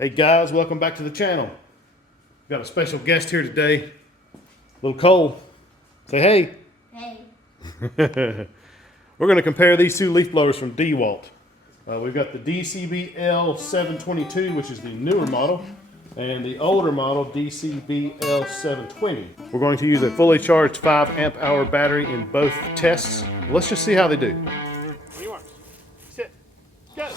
Hey guys, welcome back to the channel. Got a special guest here today, little Cole. Say hey. Hey. We're going to compare these two leaf blowers from DeWalt. We've got the DCBL722, which is the newer model, and the older model, DCBL720. We're going to use a fully charged 5 amp hour battery in both tests. Let's just see how they do. Where you are. Sit. Go.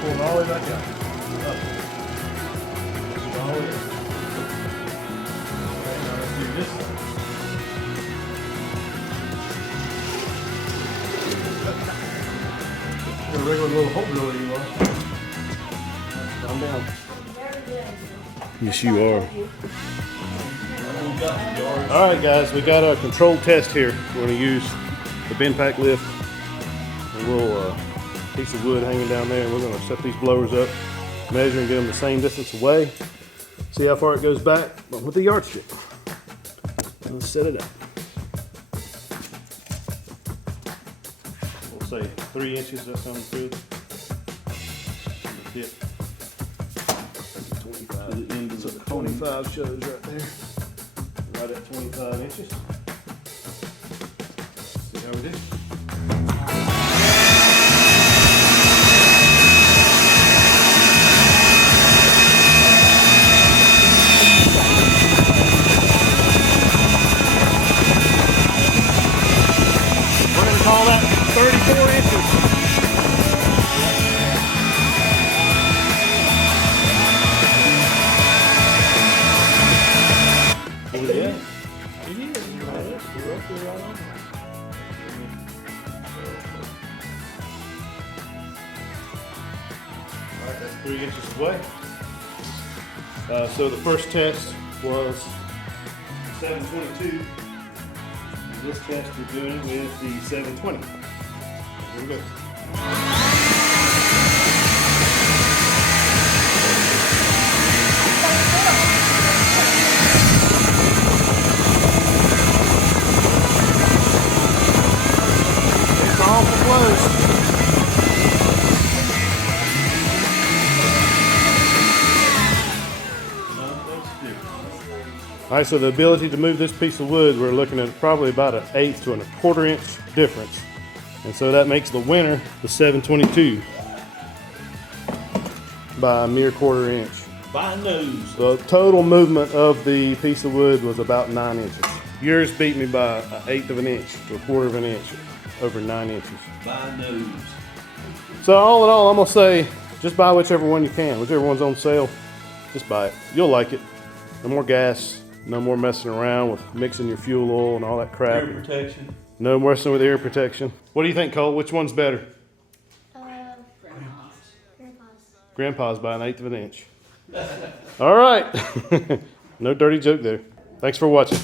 Pull it all the way back out. Up. All the way. Okay, now let's do this side. What a regular little hole driller you are. Calm down. Yes, you are. Alright guys, we got our controlled test here. We're going to use the bend pack lift. A little piece of wood hanging down there, and we're going to set these blowers up, measure and get them the same distance away, see how far it goes back, but with the yardstick. Let's set it up. We'll say 3 inches, that sounds good. Dip. 25 to the end of the 25 shows right there. Right at 25 inches. See how we do. Call that 34 inches. Oh yeah, it is. You're roughly right on. All right, that's 3 inches away. So the first test was 722. This test we're doing with the 720. Here we go. It's all for close. All right, so the ability to move this piece of wood, we're looking at probably about 1/8 to 1/4 inch difference. And so that makes the winner the 722 by a mere 1/4 inch. By nose. The total movement of the piece of wood was about 9 inches. Yours beat me by 1/8 of an inch to 1/4 of an inch, over 9 inches. By nose. So all in all, I'm gonna say, just buy whichever one you can. Whichever one's on sale, just buy it. You'll like it. No more gas. No more messing around with mixing your fuel oil and all that crap. Air protection. No messing with air protection. What do you think, Cole? Which one's better? Grandpa's by 1/8 of an inch. All right. No dirty joke there. Thanks for watching.